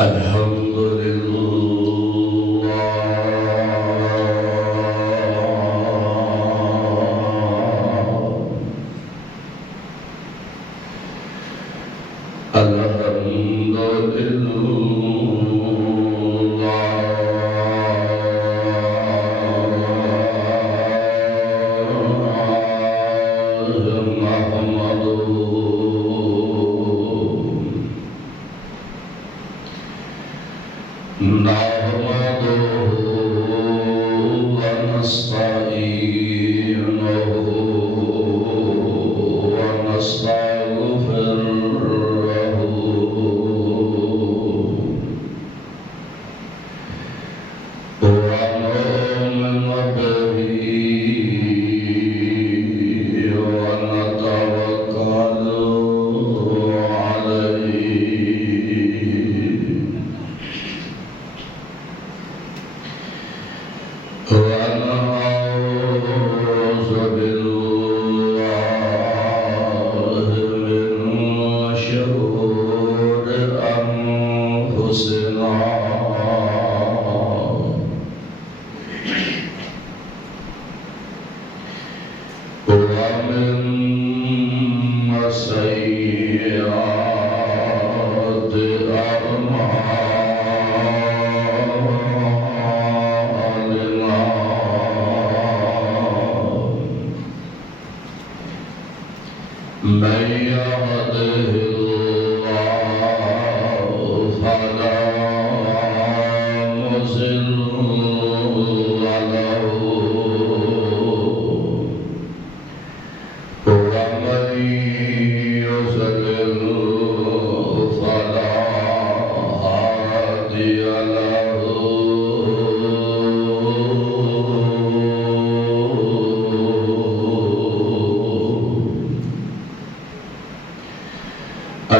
الحمد لله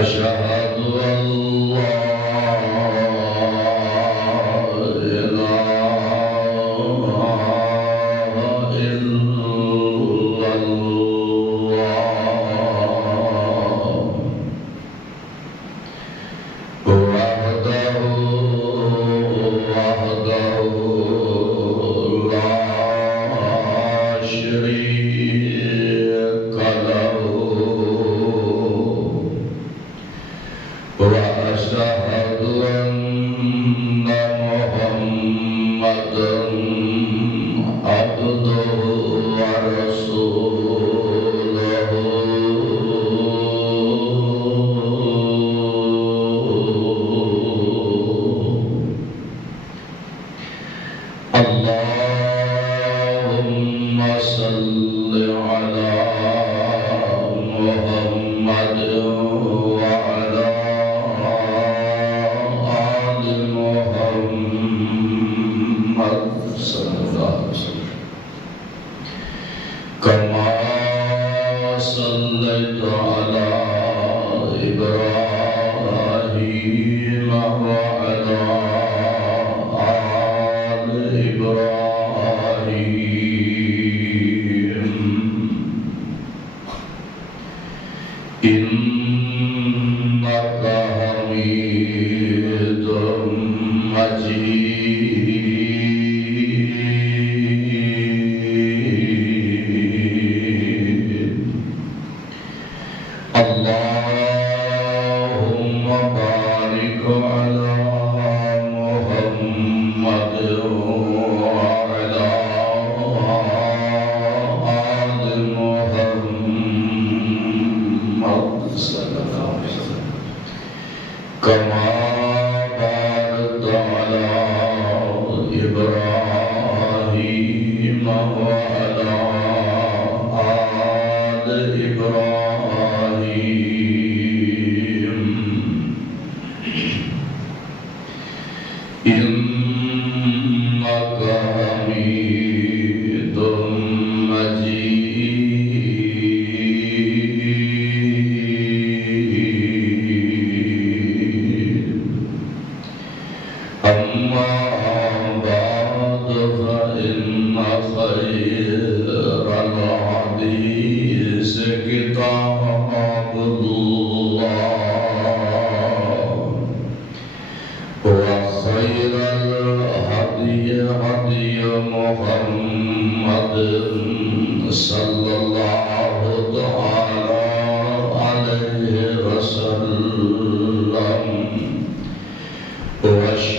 الحمد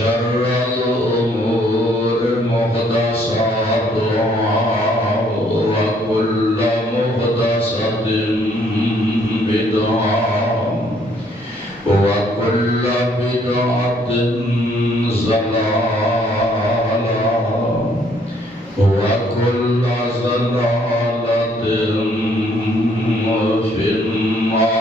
وشر الأمور محدثاتها وكل محدثة بدعة وكل بدعة ضلالة وكل ضلالة في النار.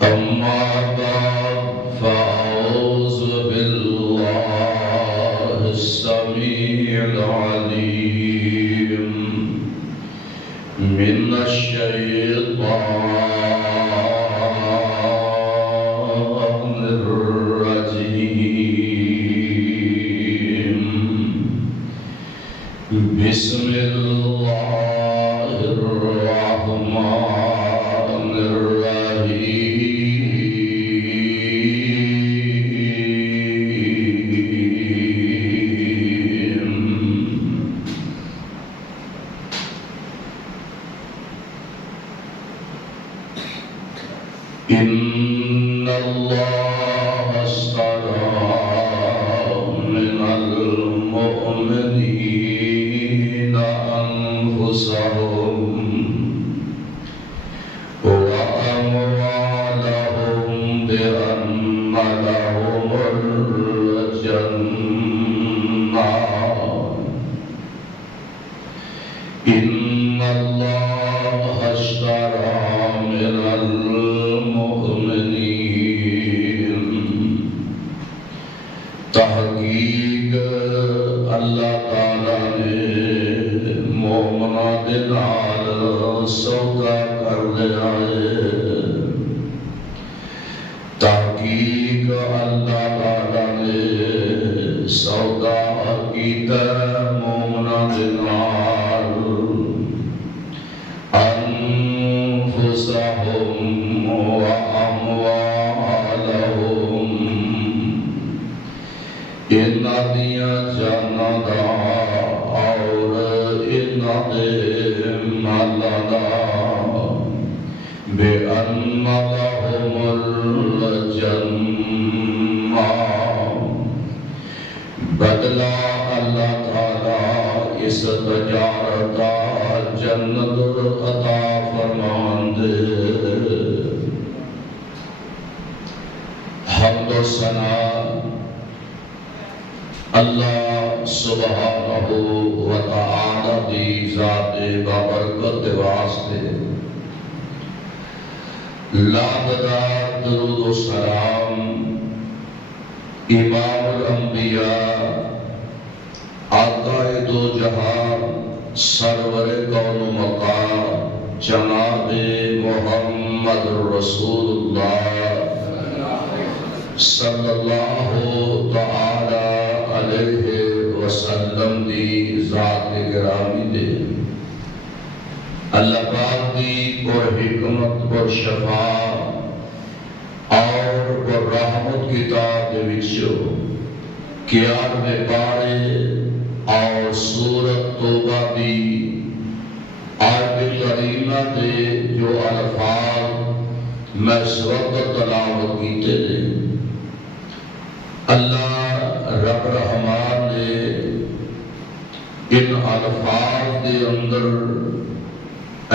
أما بعد فأعوذ بالله السميع العليم من الشيطان الرجيم. بسم الله الرحمن الرحيم. إن الله اشترى من المؤمنين أنفسهم وأموالهم بأن لهم الجنة. إن الله اشترى من المؤمنين تحقیق اللہ تعالیٰ نے مومنوں کے نال سودا کر لیا ہے. تحقیق اللہ تعالیٰ نے سودا کیتا مومنوں کے نال انفسہم واموالہم انہاں دیاں جاناں دا اور انہاں دے مالاں دا بے ان لہم الجنہ. بدلہ اللہ تعالیٰ اس تجارت جنت عطا فرمان دے. حمد و ثنا اللہ سبحانہ و تعالی دی ذات بابرکت واسطے. لاددار درود و سلام امام الانبیاء آقا دو جہان سرور کون و مقام جناب محمد رسول اللہ صلی اللہ تعالی علیہ وسلم دی ذات گرامی دے. اللہ پاک دی پر حکمت پر شفا اور پر رحمت کتاب دے وچو کیار میں پارے اور سورت توبہ دی آیت کریمہ دے جو الفاظ میں اس وقت تلاوت کیتے دے. اللہ رب رحمان نے ان الفاظ دے اندر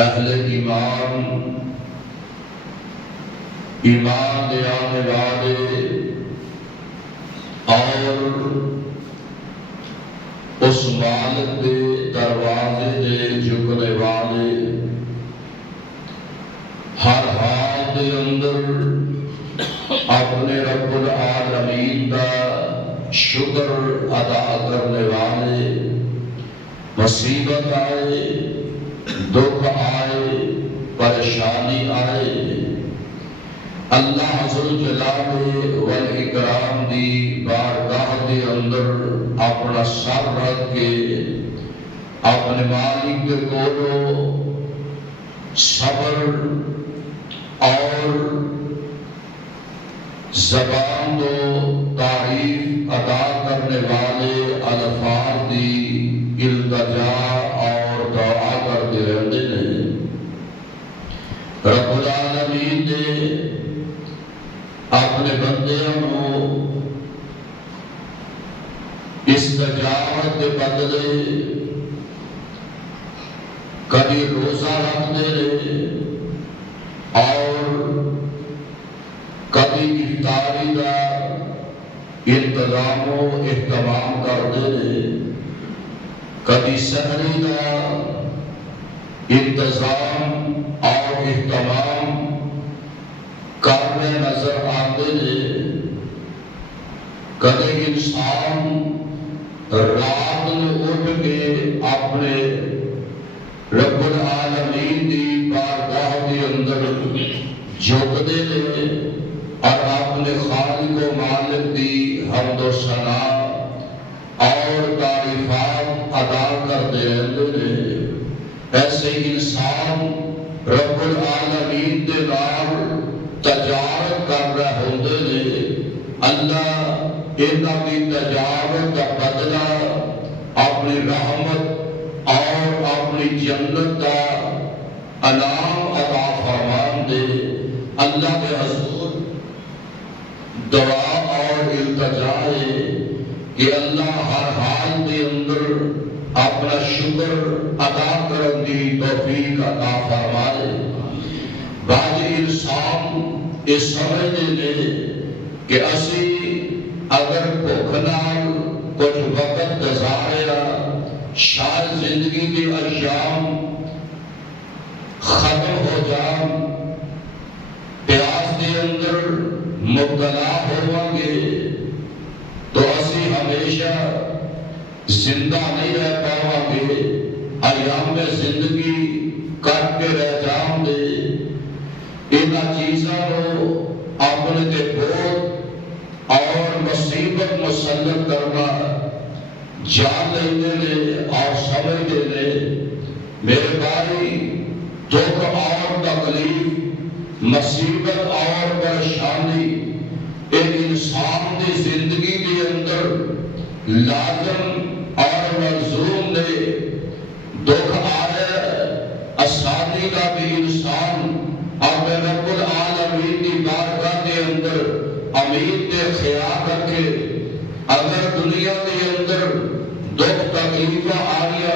اہل ایمان لے آنے والے اور اس مالک دے دروازے دے جھکنے والے ہر حال دے اندر اپنے رب العالمین کا شکر ادا کرنے والے. مصیبت آئے، دکھ آئے، پریشانی آئے، اللہ ذوالجلال والاکرام دی بارگاہ دے اندر اپنا سر رکھ کے اپنے مالک کے کولو صبر اور زبان دو تعریف ادا کرنے والے الفاظ دی التجا اس تجارت کے بدلے کبھی روزہ رکھتے رہے اور کبھی افطاری کا انتظام و اہتمام کرتے رہے، کبھی سحری کا انتظام اور اہتمام کرنے نظر آتے رہے۔ کبھی انسان رات میں اٹھ کے اپنے رب العالمین کی بارگاہ کے اندر جھکتے رہے اور اپنے خالق و مالک کی حمد و ثنا اور تعریفات ادا کرتے رہتے رہے۔ ایسے انسان رب العالمین کے نال تجارت کر رہے ہوندے نے، اللہ انہاں کی تجارت کا بدلہ اپنی رحمت اور اپنی جنت کا انعام عطا فرمان دے۔ اللہ کے حضور دعا اور التجا ہے کہ اللہ ہر حال کے اندر اپنا شکر ادا کرنے کی توفیق عطا فرمائے۔ بعض انسان یہ سمجھتے ہیں کہ اسی اگر بھوک نال کچھ وقت گزاریا شاید زندگی کے ایام ختم ہو جان، پیاس کے اندر مبتلا ہوں گے تو اسی ہمیشہ زندہ نہیں رہ پاؤں گے، ایام میں زندگی کٹ کے رہ جاؤں گے۔ ان چیزوں کو اپنے تے بوجھ اور مصیبت مسلط کرنا جان لینے لے اور سمجھتے لے۔ میرے بھائی، دکھ اور تکلیف، مصیبت اور پریشانی ایک انسان کی زندگی کے اندر لازم اور ملزوم نے۔ دکھ آئے آسانی کا بھی انسان اب رب العالمین کی بارگاہ کے اندر امید کے خیال رکھے۔ اگر دنیا کے اندر دکھ تکلیف آیا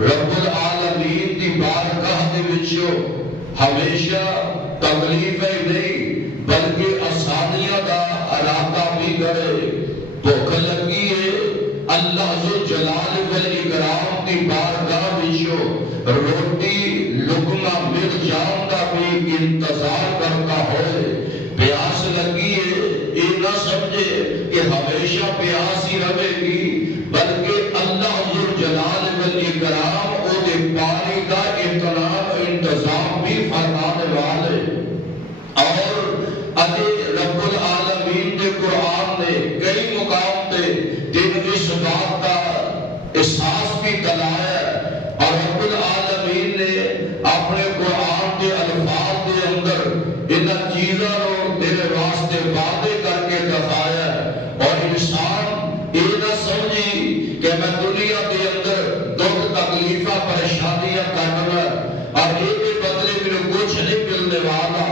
رب العالمین کی بارگاہ کے وچوں ہمیشہ تکلیف ہی نہیں بلکہ آسانیاں کا ارادہ بھی کرے۔ بھوک لگی ہے اللہ ذو جلال والاکرام کی بارگاہ وچوں روٹی لقمہ مل جاؤں کا بھی انتظار کرتا ہوئے۔ پیاس لگی ہے یہ نہ سمجھے کہ ہمیشہ پیاس ہی رہے گی بلکہ اللہ ذو جلال والاکرام او دے پانی کا انتظام بھی فرمانے والے۔ اور ادھے رب العالمین کے قرآن نے کئی مقام تے دن اس بات کا احساس بھی دلایا اور رب العالمین نے اپنے قرآن کے الفاظ کے اندر ان چیزوں کو تیرے واسطے وعدے کر کے دکھایا۔ اور انسان یہ نہ سمجھی کہ میں دنیا کے اندر دکھ تکلیفہ پریشانیاں کرنا اور ایک بدلے میں کچھ نہیں ملنے والا،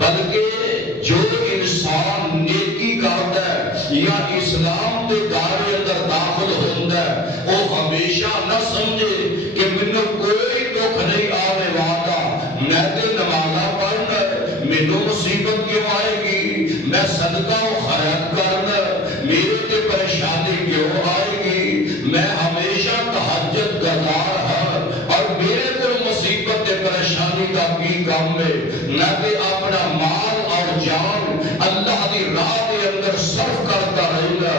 بلکہ جو انسان نیکی کرتا ہے یا اسلام کے دائرے اندر داخل ہوتا ہے وہ ہمیشہ نہ سمجھے کہ مینوں کوئی دکھ نہیں آنے والا، میں تے نمازاں پڑھنا مینوں مصیبت کیوں آئے گی، میں صدقہ و خیرات کرنا میرے تے پریشانی کیوں آئے گی، میں ہمیشہ تہجد گزار ہوں اور میرے کو مصیبت تے پریشانی کا کی کام ہے، میں تے اپنا مال اور جان اللہ دی راہ کے اندر صرف کرتا رہنا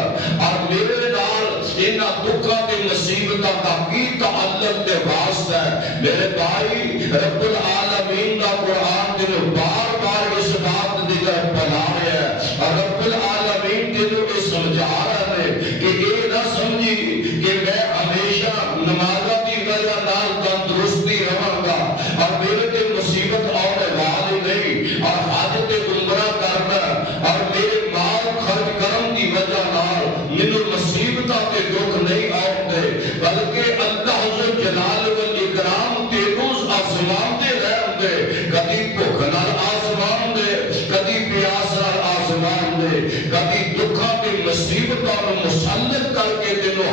اور میرے نال انہاں دکھاں تے مصیبتاں کا کی تعلق تے واسطہ ہے۔ میرے بھائی، رب العالمین کا قرآن تینوں بار بار اس بات دی طرف بلا رہا ہے اور رب العالمین تینوں یہ سمجھا رہا ہے کہ یہ نہ سمجھی کہ میں ہمیشہ نمازہ کی وجہ نال تندرستی رہاں گا اور میرے تے مصیبت آنے والی نہیں اور حج تے عمرہ کرنا اور میرے مال خرچ کرم کی وجہ نال مینوں مصیبتاں تے دکھ نہیں آتے، بلکہ اللہ ذو جلال والاکرام تینوں آزمان دے رہن دے، کدی بھوک نال آزمان دے، کدی پیاس نال آزمان دے، کدی دکھاں تے مصیبتاں نوں مسلط کر کے تینوں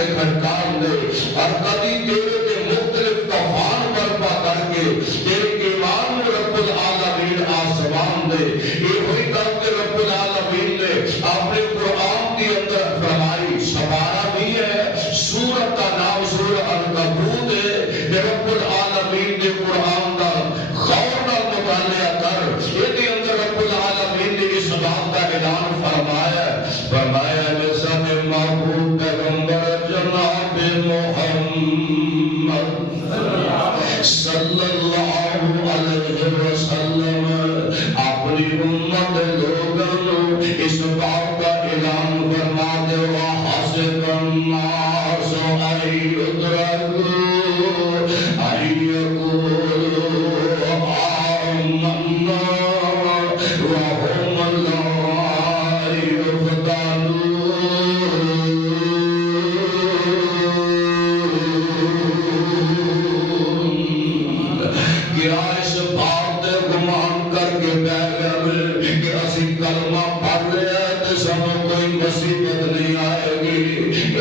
کے کھڑکان دے اور کبھی تیرے کے مختلف طوفان برپا کر کے تیرے ایمان میں رب العالمین آسمان دے. یہ ہوئی کرتے رب العالمین نے اپنے قرآن کے اندر فرمائی. سپارہ بھی ہے, سورت کا نام سورہ العنکبوت ہے. رب العالمین نے قرآن کا غور نال مطالعہ کر یہ اندر رب العالمین نے اس بات کا اعلان فرمایا لسان محبوب پیغمبر جناب محمد صلی اللہ علیہ وسلم اپنی امت لوگوں اس بات کا اعلان فرما دے. وحسب الناس ان یترکوا ان یقولوا آمنا وهم لا یفتنون. کیا اس بات دے گمان کر کے بیٹھ گئے کہ اسی کلمہ پڑھ لیا تو سانوں کوئی مصیبت نہیں آئے گی؟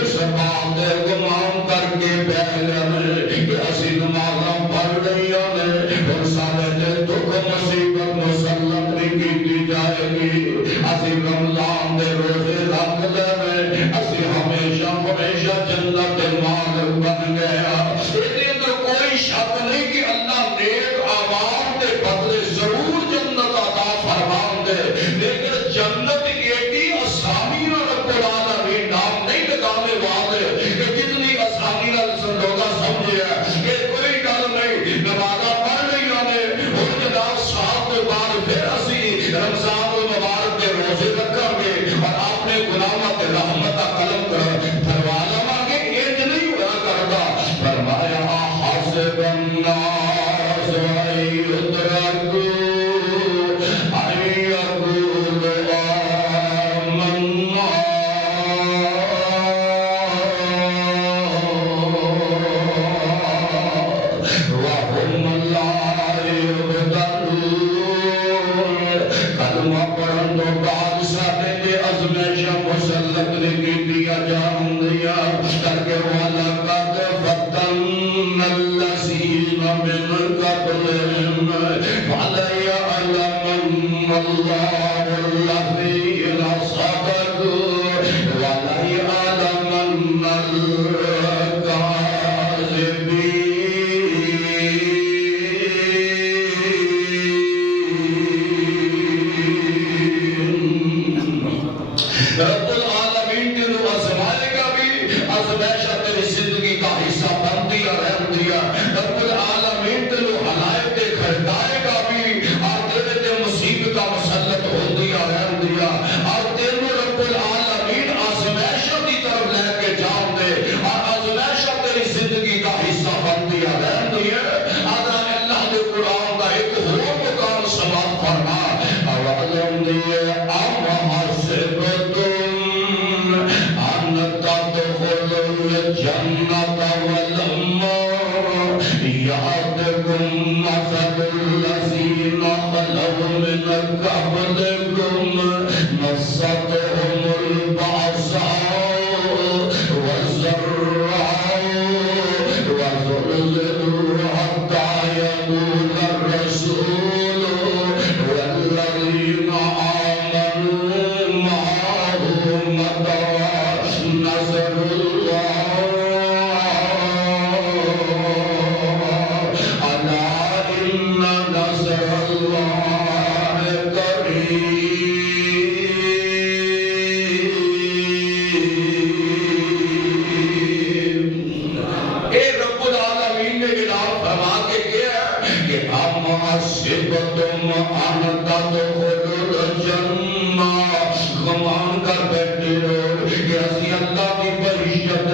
اس بات دے گمان کر کے بیٹھ گئے کہ اسی نمازاں پڑھ لیا نے اور سارے تے دکھ مصیبت مسلط نہیں کی جائے گی. اسی رمضان دے روزے رکھ لے اسی ہمیشہ جنت مالک بن گیا. یہ اندر کوئی شک نہیں کہ اللہ نیک اعمال دے بدلے ضرور جنت عطا فرمان دے, لیکن جنت ایڈی آسانی نہ رب العالمین نام نہیں لگانے والے کہ جتنی آسانی نہ لوگ سمجھے ہے. یہ کوئی گل نہیں, نمازاں پڑھ لیا نے اور جناب سال کے بعد پھر اسی رمضان المبارک کے روزے رکھیں گے اور اپنے گناہوں تے رحمت کا قلم بھروا لواں گے. یہ نہیں ہوا کرتا. فرمایا حسب الناس ان یترکوا ان یقولوا آمنا وهم لا یفتنون. کلمہ پڑھن تو بعد سارے دے ازمائشاں مسلط نہیں کیتیاں جان دیا کر کے والا قد فتن الذین من قبلہم فلیعلمن اللہ الذین صدقوا ولیعلمن رب العالمین کے رو آزمائے گا بھی, آزمائشہ تیری زندگی کا حصہ بن دیا رہن دیا. رب العالمین کے رو حلائق دے کھڑکائے گا بھی اور تیرے تے مصیبت کا مسلط ہو دیا رہن دیا. اور تیرے رب العالمین آزمائشہ کی طرف لے کے جان دے اور آزمائشہ تیری زندگی کا حصہ بن دیا رہن دیا. آدھا اللہ دے قرآن کا ایک ہو مقام سماعت فرما اور علم دیئے جنت ولما یعدکم مثل الذین خلوا من قبلکم مستهم البأساء والضراء وزلزلوا حتى يقول الرسول والذین آمنوا معه متى نصر اللہ. گمان کر بیٹھے ہو کہ اسی اللہ کی بہشت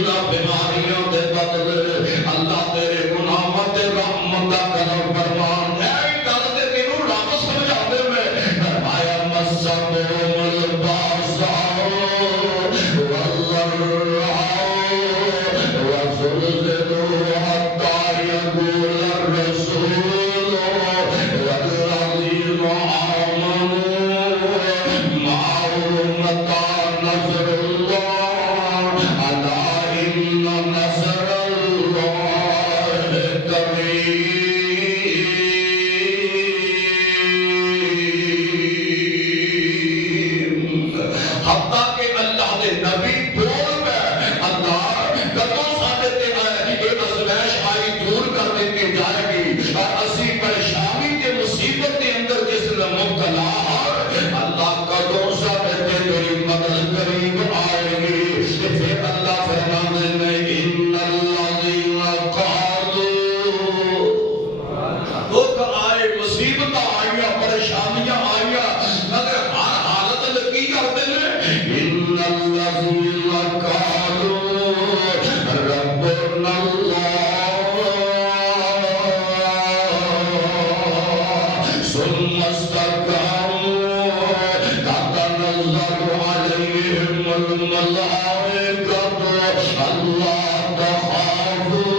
انہاں بیماریاں دے بدلے اللہ تیرے گناہاں تے رحمت دا کرم فرمان ہے گل تے تینوں رب سمجھا دے میں فرمایا مسّہم الباساء والضراء وزلزلوا حتى يقول الرسول والذين آمنوا معه متى نصر الله ألا إن نصر الله قريب حتیٰ کہ اللہ دے نبی بول گئے اللہ کدوں ساڈے تے یہ ازمائش آئی دور کر دیتی جائے گی اور اسی پریشانی کے مصیبت کے اندر جس میں مبتلا اللہ کدوں ساڈے تے تیری مدد قریب آئے گی پھر اللہ فرماتے ہیں ان الذین قالوا دکھ آئے مصیبت آئیاں پریشانیاں آئیاں مگر ہر حالت میں کی کرتے ہیں ان الذین قالوا ربنا اللہ ثم استقاموا تتنزل علیہم الملائکۃ الا تخافوا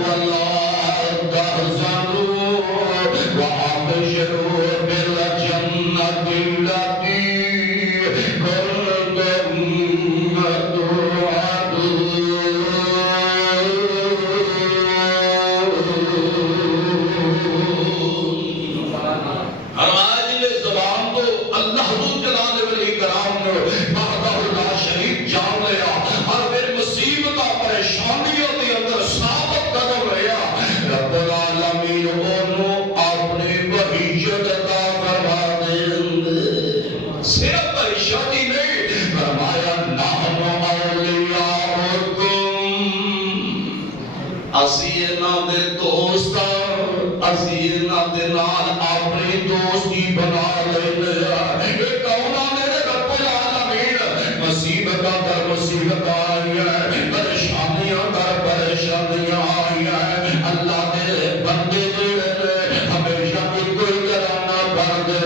ولا تحزنوا وابشروا بالجنة التي كنتم ہمارے جلے زبان کو اللہ حضور جلال ولی کرام نے وحدہ لا شریک جان لیا اور پھر مصیبت پریشانیوں کے اندر ثابت قدم رہا رب العالمین انہوں اپنی بحیت عطا فرما دیں صرف پریشانی نہیں فرمایا نحن اولیاءکم اسی انہاں دے دوستاں اسی انہاں دے نال اپنی دوستی بنا لینے یہ کون آنے رب العالمین مصیبتاں در مصیبت آئی ہے پریشانیاں در پریشانیاں آئی ہے اللہ دے بندے جڑے ہمیشہ کوئی کرانا پڑ دے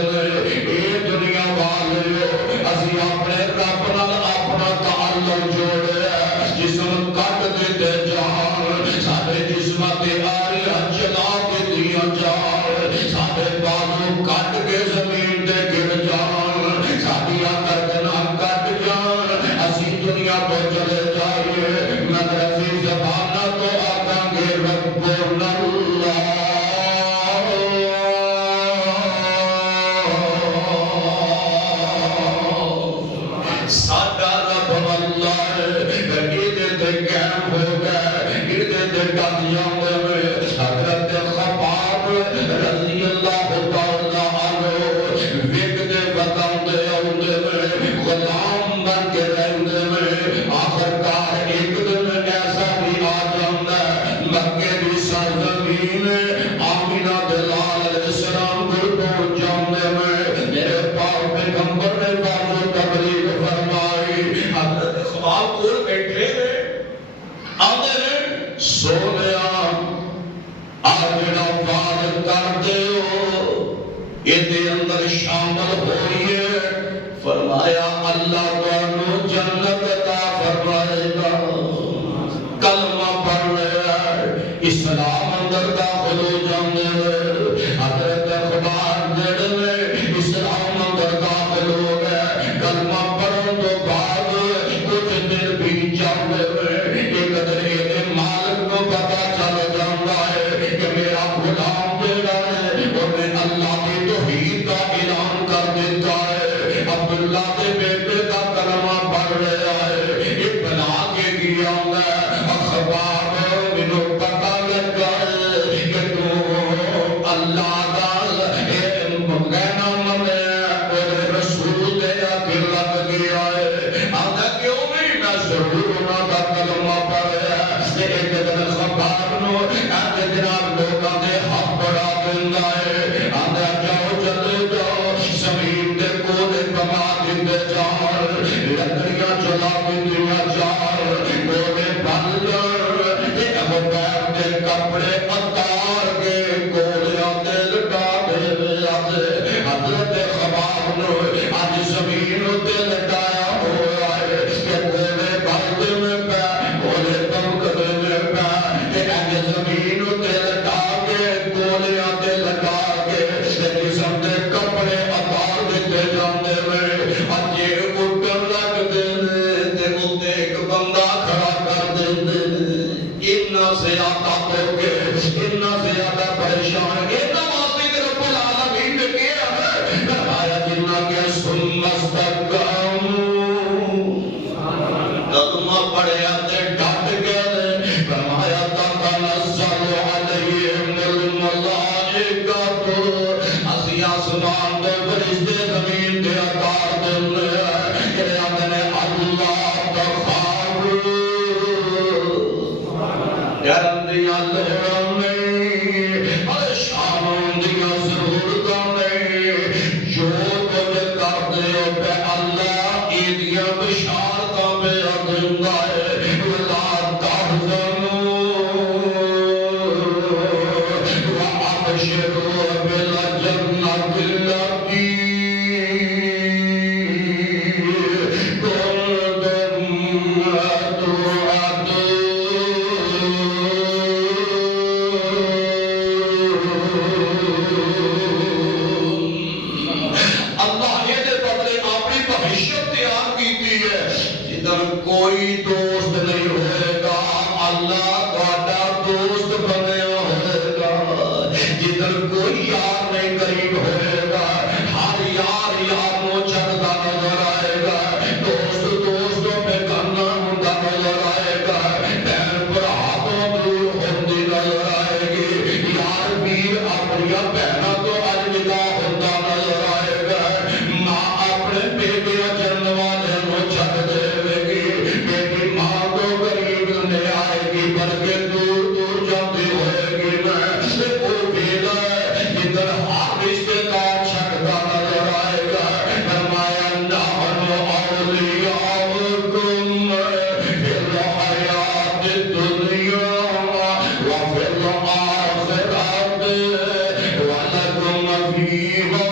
اے دنیا والے اسی اپنے رب نال اپنا تعلق جوڑے جسم کٹ دیتے جان سارے جسمہ تے آری چلا کے دیا جان سارے بازو کٹ کے زمین دے گر جان ساڑیاں کردنا کٹ جان اسی دنیا تو چلے جائے مگر اسی زبانہ تو آگاں گے ربنا اللہ سادہ رب اللہ ادھے تے قائم ہو گئے ادھے تے ڈالیاں میں حضرت خباب رضی اللہ تعالیٰ عنہ ویک دے بدن دے اوندے میں غلام بن کے رہندے میں آخر کار ایک دن ایسا بھی آ جاندہ مکے دی سرزمین آمینہ دلال علیہ السلام کو پہنچ جاندے میں میرے پاک پیغمبر نے بازو تبلیغ فرمائی حضرت خباب کو بیٹھے میں آدھے نے سونیا آجڑا بات کر دے ہو یہ اندر شامل ہوئیے فرمایا اللہ کو جنت عطا فرمائے گا کلمہ پڑھ لے اسلام اندر داخل ہو جانے لے حضرت اخبار جڑ میں اسلام اندر داخل ہو گئے کلمہ پڑھن تو بعد کچھ دن بھی جانے لے ایک قدر مالک کو پتا چل جاتا ہے کہ میرا غلام جڑا ہے انہیں اللہ کی توحید کا اعلان کر دیتا ہے عبداللہ کے بیٹے کا کلمہ پڑھ رہا ہے ایک بنا کے گیا ہے اخبار منو پتا لگا ہے کہ تو اللہ کا مغینہ منے اور رسول دے آخر لگ گیا ہے آدھا کیوں نہیں میں ضرور انہوں کا کلمہ پڑھ رہا ہے ایک دن خبار نو آدھے جناب لوگاں دے حق بڑھا دنگا ہے آدھا جاؤ چلے جاؤ زمین دے کودے بما دے جار لکڑیاں چلا کے دیا جار اتنا زیادہ ہو گئے، اتنا زیادہ پریشان، اتنا واسطے کہ رب العالمین نے کیا ہے، فرمایا جنہ کے سنستقاموا، کلمہ پڑھیا تے ڈٹ گئے، فرمایا تتنزل علیہم الملائکۃ، اسی آسمان دے فرشتے زمین دے اتار دے کہ آندے اللہ تخافوا، گرم دیا لہروں میں پریشانوں دیا ضرورتوں میں جو کچھ کرتے ہو پہ اللہ ایدیا بشارتوں میں اگندہ ہے، وَلَا تَحْزَنُوا وَأَبْشِرُوا بِالْجَنَّةِ الَّتِي کوئی دوست نہیں ہوئے گا، اللہ کا دوست بنے ہوئے گا، جدھر کوئی یار نہیں قریب ہوئے گا، ہر یار یار نو چڑھتا نظر آئے گا، دوست دوستوں پہ گھنا ہوتا نظر آئے گا، بہن برا تو دور ہوتی نظر آئے گی، یار پیر اپنی بہنوں کو الوداع ہوتا نظر آئے گا، ماں اپنے بیٹے جنم والے نو چھڑ دے بلکہ دور دور جاتی ہوئے گی، میں وہ بھیڑا ہے جدھر ہر رشتے دار چھکتا نظر آئے گا، فرمایا نحن اولیاؤکم فی الحیات الدنیا وفی الآخرۃ ولکم فیہا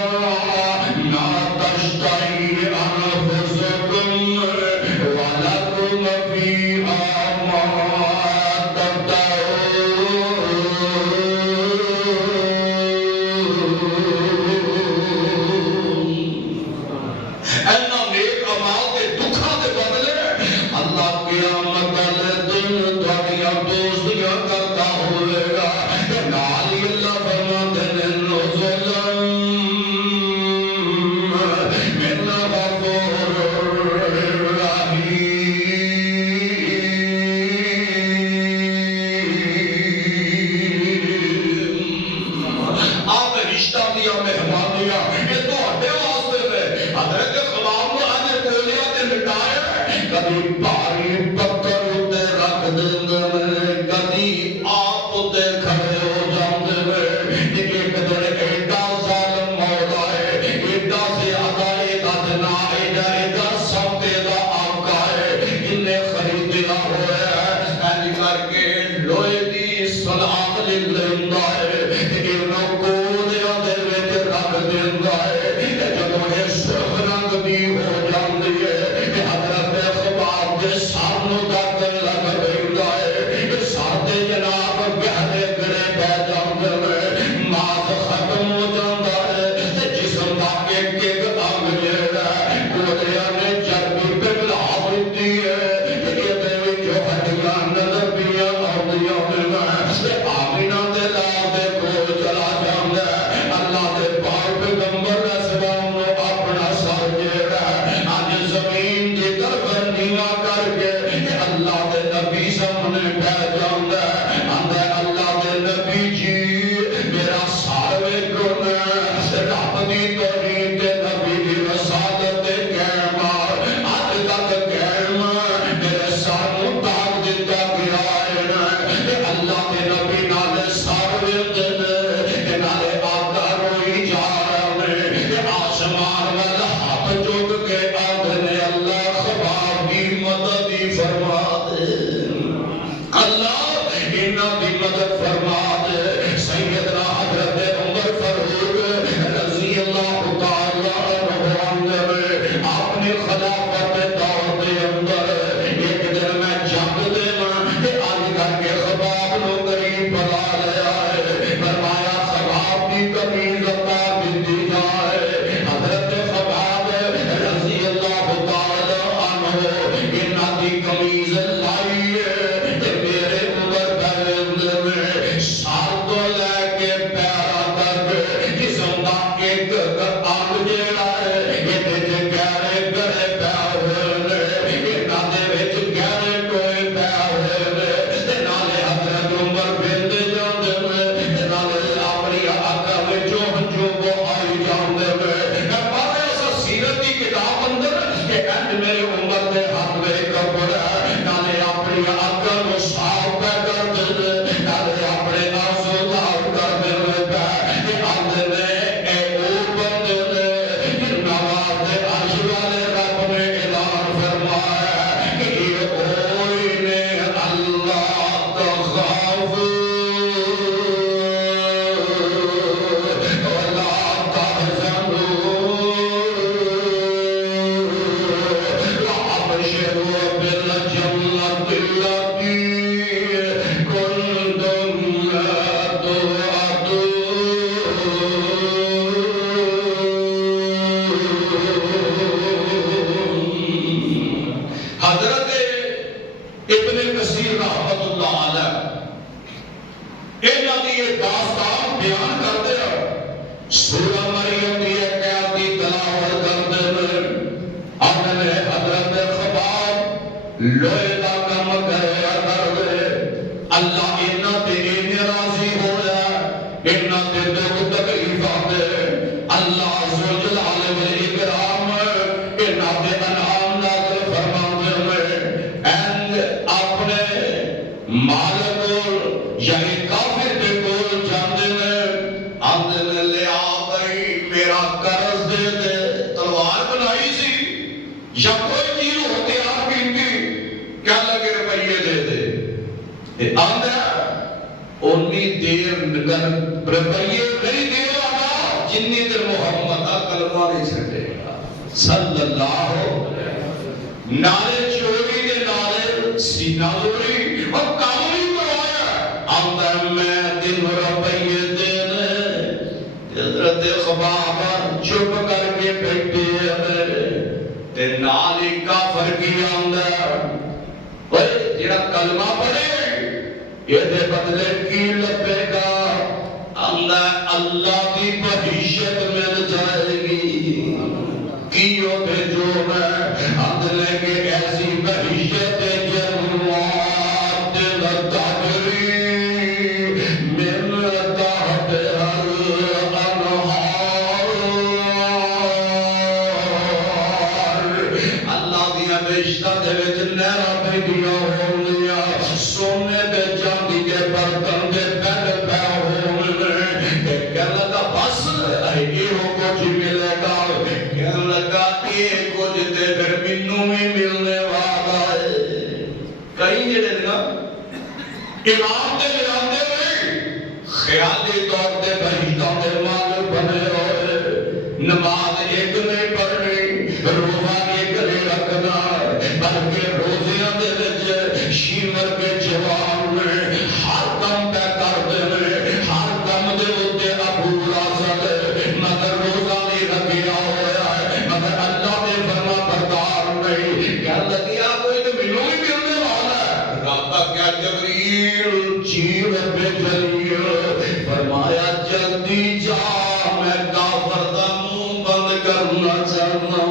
ما تشتہی انفسکم ولکم فیہا کثیر رحمت اللہ علیہ انہاں دی یہ داستان بیان کرتے ہیں سورہ مریم دی ایک آیت کی تلاوت کرتے ہیں اپنے حضرت خباب لوہے دا کم کریا کرتے اللہ انہاں تے انہیں راضی ہویا انہاں تے دکھ تکلیفاں دے اللہ ذوالجلال والاکرام انہاں تے انعام نازل فرماندے ہیں اینڈ اپنے مالک یعنی کافر دے کول جاندے نے آندے نے لے آ گئی میرا قرض دے دے تلوار بنائی سی یا کوئی چیز ہتھیار کیتی کیا لگے روپیے دے دے آندہ انی دیر نگر روپیے نہیں دے گا جنی دیر محمد کلمہ نہیں چھٹے گا صلی اللہ نالے چوری دے نالے سینہ دوری اور کاملی اندر میں دن روپیے دینے حضرت خباب چھپ کر کے بیٹھے تے نالی کافر کی اندر جڑا کلمہ پڑھے یہ دے بدلے کی لبے گا اندر اللہ کی بحیشت مل جائے گی کیوں بھیجو میں اندر کے ایسی بحیشت جنوات لتاجری سونے دے چاندی کے برتن دے بیٹھ پہ ہونے کہنے لگا بس یہ کچھ ملے گا کہنے لگا یہ کچھ دے پھر منوں بھی ملنے والا ہے کئی جڑے نا امام دے ملاندے ہوئے خیالی طور دے بہیتوں دے مال بنے ہوئے نماز ایک نہیں پڑھنی روزہ ایک نہیں رکھنا بلکہ روزیاں دے وچ شیور کے جوان میں ہر کم پہ کر دے ہر کم دے اوتے ابو راسل مگر روزہ نہیں رکھیا ہوا ہے مگر اللہ نے فرما بردار نہیں کیا لگیا کوئی تو ملوں ہی ملنے والا ہے رابطہ کیا جبریل چیر پہ جلیل فرمایا جلدی جا میں کافر دا منہ بند کرنا چاہنا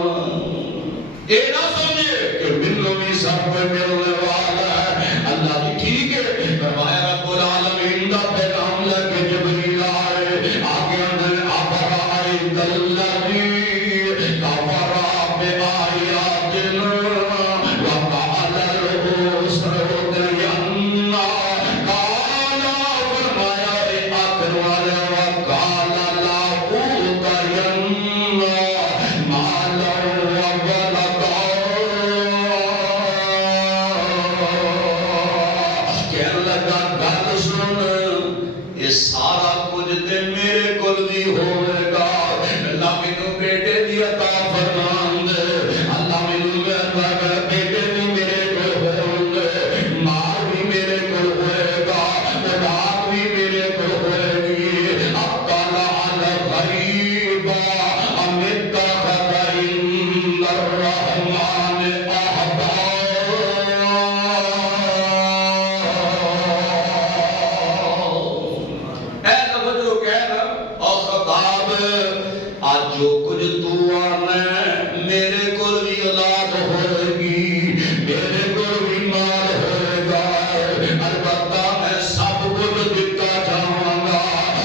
اے نہ سمجھے کہ ملوں بھی سب پہ ملنے والا ہے اللہ بھی ٹھیک ہے فرمایا رب العالمین دا پیغام لے کے جبریل آئے آگے اندر افرائے الذی کفر بآیاتنا وقال لأسرودین قال فرمایا اے آخر والے وقال لأوتین مالا وولدا کہنے لگا گل سن یہ سارا کچھ تے میرے کول بھی ہوئے گا اللہ مینوں بیٹے دی عطا فرمان دے اللہ مینوں بیٹے بھی میرے کول ہون گے مال بھی میرے کول ہوئے گا اولاد بھی میرے کول ہوئے گی اطلع الغیب ام اتخذ عند الرحمن عہدا اے توجہ کہنا اور خطاب آج جو کچھ تو آنا میرے کول بھی اولاد ہوئے گی میرے کول بھی مال ہوئے گا البتہ میں سب کچھ دیتا جاؤں گا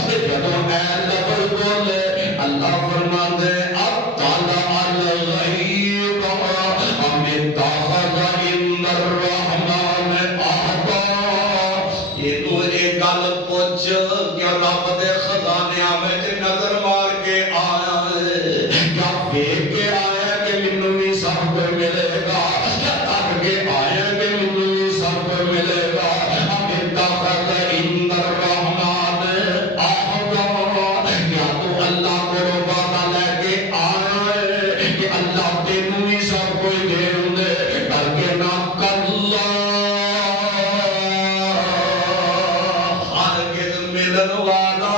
جدوں اے لفظ بولے اللہ فرماندے اطلع الغیب ام اتخذ عند الرحمن عہدا یہ تو ایک گل پوچھ کہ رب دے خزانے وچ نظر مار کے آیا ہے کیا دیکھ کے آیا کہ مینوں بھی سب کچھ ملے گا کیا تک کے آیا کہ مینوں بھی سب کچھ ملے گا ام اتخذ عند الرحمن عہدا کیا تو اللہ کو وعدہ لے کے آیا ہے کہ اللہ تینوں بھی سب کچھ دے دے بلکہ نہ کلا ہرگز ملن والا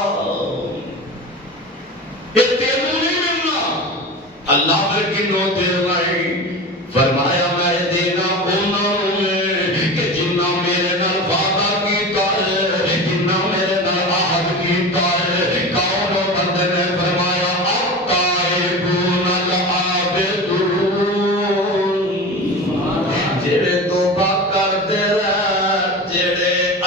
یہ تینوں نہیں ملنا اللہ پر کنوں دے رہی فرمایا میں دینا انہوں نے کہ جنہ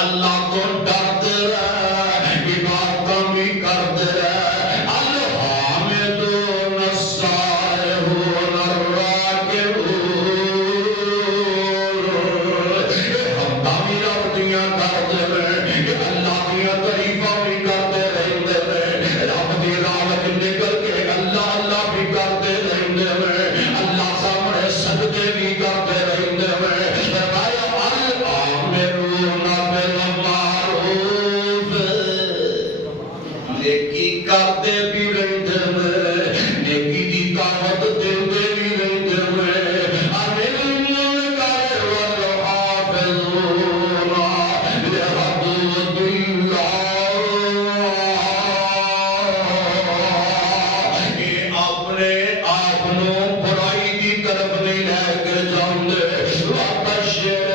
اللہ کو ڈرتے رہے عبادت بھی کرتے رہے الحامدون السائحون الراکعون حمداں بھی رب دیاں کرتے رہے اللہ دیاں تعریفاں بھی کرتے رہندے رہے رب دی راہ وچ نکل کے اللہ اللہ بھی کرتے رہندے رہے اللہ سامنے سجدے بھی کرتے رہندے رہے نیکی کرتے بھی رہندے میں نیکی دی دعوت دیندے بھی رہندے میں المنکر والحافظون لحدود اللہ کہ اپنے آپنوں برائی دی طرف نہیں لے کے جاندے وبشر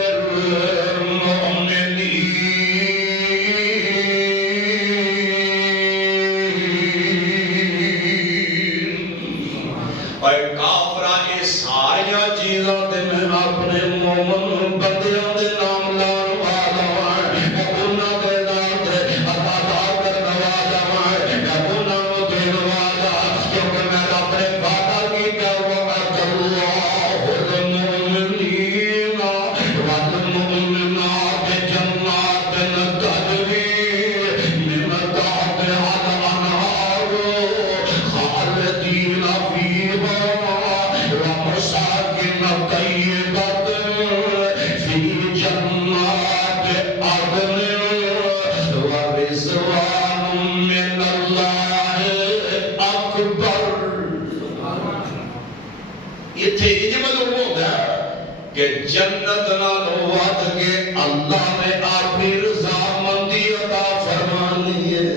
جنت نال وعد کے اللہ نے اپنی رضامندی عطا فرمانی ہے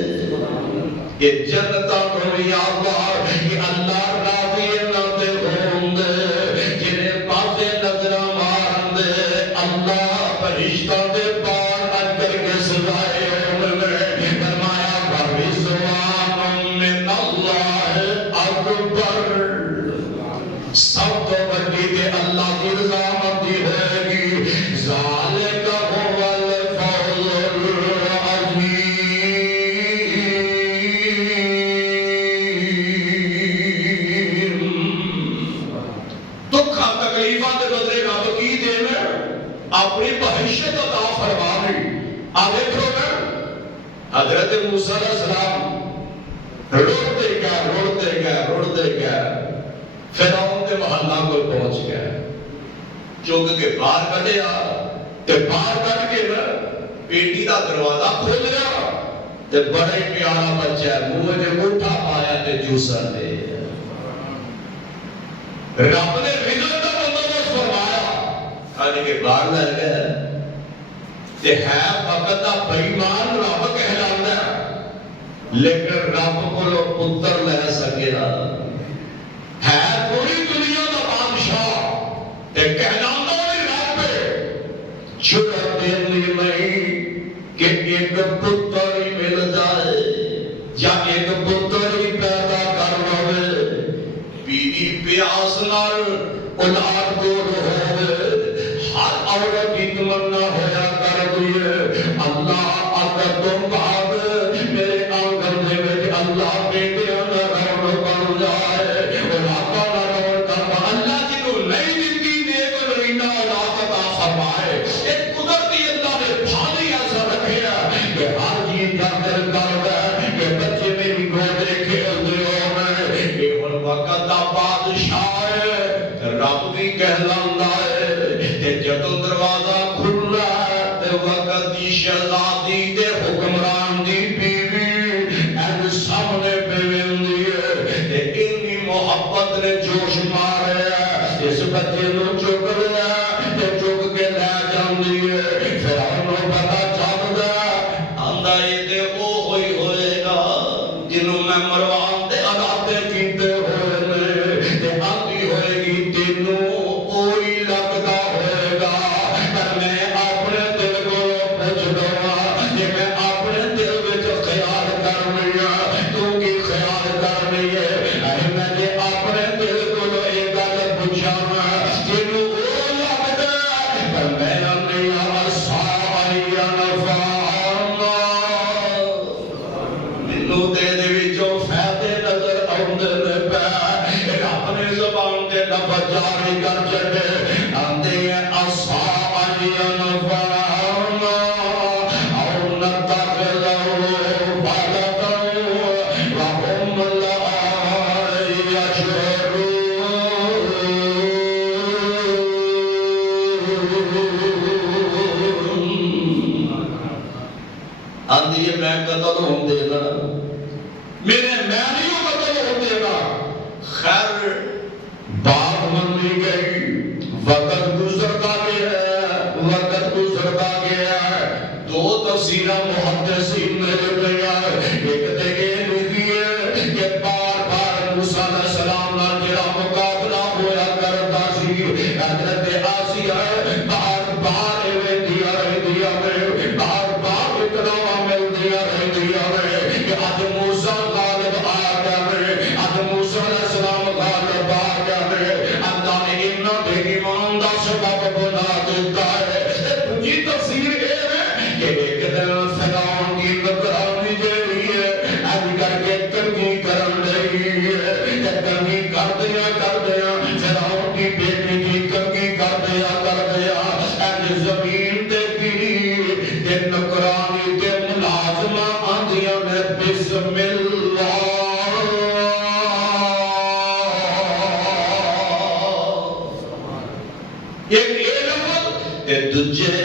کہ جنت میں اللہ کہ اللہ راضی نہ تے ہوندے جنے پاسے نظر مارن دے اللہ فرشتوں دے پار اج کر کے سجائے ہوندے فرمایا رضوان من اللہ اکبر سب تو بڑی کہ اللہ کی رضا اپنی بحیثیت عطا فرماوی آگے کھونا حضرت موسیٰ علیہ السلام روڑتے گیا فرعون کے محلہ کو پہنچ گیا چونکہ کے باہر کٹیا تے باہر کٹ کے پیٹی دا دروازہ کھول گیا تے بڑے پیارا بچہ منہ نے اٹھا پایا تے جوسا دے رب نے رزق دا بندوبست فرمایا کھانے کے باہر لے گئے تے ہے وقت دا بےمان رب کہلانا لیکن رب کو لو پتر لے سکے نا ہے پوری دنیا دا بادشاہ تے کہلانا بھی رب جرأت دینی نہیں کہ ایک پتر ہی مل جائے یا ایک پتر ہی پیدا کر لوے بیوی پیاس نال اولاد دور ہوئے ہر عورت کی تمنا ہویا کر دیئے اللہ اگر تم بھاگ میرے آنگن دے وچ اللہ بیٹے نہ روڑ بن جائے اولادہ نہ روڑ کر اللہ جنہوں نہیں دیتی نیک رہینا اولاد عطا فرمائے ایک قدرتی اللہ نے بھالی ایسا رکھے کہ ہر چیز کا دل کر ہے کہ بچے میری گودے کھیل دے ہوئے کہ ان وقت دا بادشاہ ہے رب بھی کہلاندہ ہے جدو دروازہ کھلا تے وقت دی شہزادی تے حکمران دی بیوی این سامنے پیوندی ہے تے انی محبت نے جوش مارے اس بچے نو چک لیا تے چک کے لے جاندی ہے فرعون نو پتہ چلدا آندا اے تے او ہوئے گا جنوں میں مروان تے علاقے کیتے ہوئے نے تے آندی ہوئے گی تینوں کوئی لگدا میں اپنے دل کو پوچھ دوں کہ میں اپنے دل وچ لیے میں قتل ہوں دے گا میرے میں نہیں قتل ہوں دے گا. خیر بات من لی گئی. وقت گزرتا گیا وقت گزرتا گیا. دو تفسیرہ محدثین نے لکھا ایک دیکھے لکھی ہے کہ بار بار موسیٰ علیہ السلام نہ جڑا مقابلہ ہویا کرتا سی حضرت آسیہ بار بار دیا بار بار اتنا مل دیا کہ آج موسیٰ غالب آ گئے آج موسیٰ علیہ السلام غالب آ گئے. اللہ نے انہوں نے ایمان دا سبب بنا دیتا ہے. تجھی تفسیر ہے کہ ایک دن فرعون کی نگرانی جیڑی ہے اج کر کے کنگی کرن رہی ہے. کنگی کر دیا فرعون کی بیٹی کی کنگی کر دیا اج زمین تے گری تے نگرانی تے ملازمہ آندیاں نے بسم اللہ. ایک دجے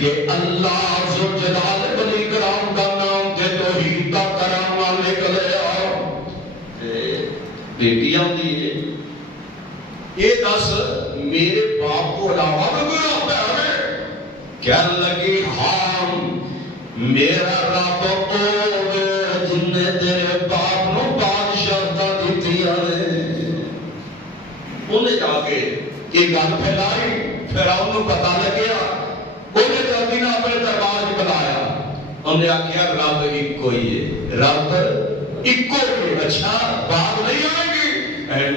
کہ اللہ ذوالجلال ولی کرام کا نام تے توحید کا کرامہ نکلیا. بیٹی آندی ہے یہ دس میرے باپ کو علاوہ میں کوئی رابطہ ہے؟ کہنے لگی ہاں میرا رب او جن نے تیرے باپ نو بادشاہتا دیتی ہے. انہیں جا کے یہ گل پھیلائی. فرعون کو پتہ لگیا انہیں جلدی نہ اپنے دربار میں بلایا. انہیں آخیا رب ایکو ہی ہے رب ایکو ہی. اچھا بات نہیں آئے گی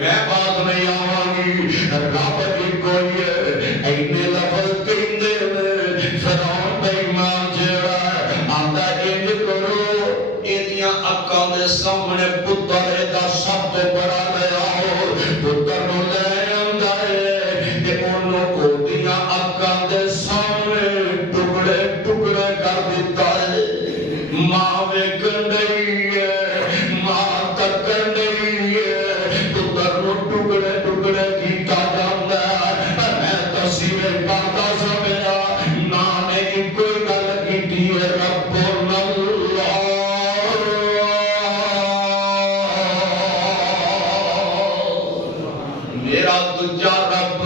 میں بات نہیں آواں گی رب ایکو ہی ہے. اینے لفظ کہندے نے فرعون دا ایمان جڑا آندا انج کرو ایدیاں اکھاں دے سامنے پتر دا سب تو بڑا لے آؤ. پتر نو لے آندا ہے تے اونوں اودیاں اکھاں دے سامنے ٹکڑے ٹکڑے کر دیتا ہے. ماں ویکھن ڈئی ہے ماں تکن ڈئی ہے پتر نو ٹکڑے ٹکڑے کیتا جاندا ہے. میں تصویر پاتا سمجھا ماں نے کوئی گل کیتی ہے رب اللہ. میرا دجا رب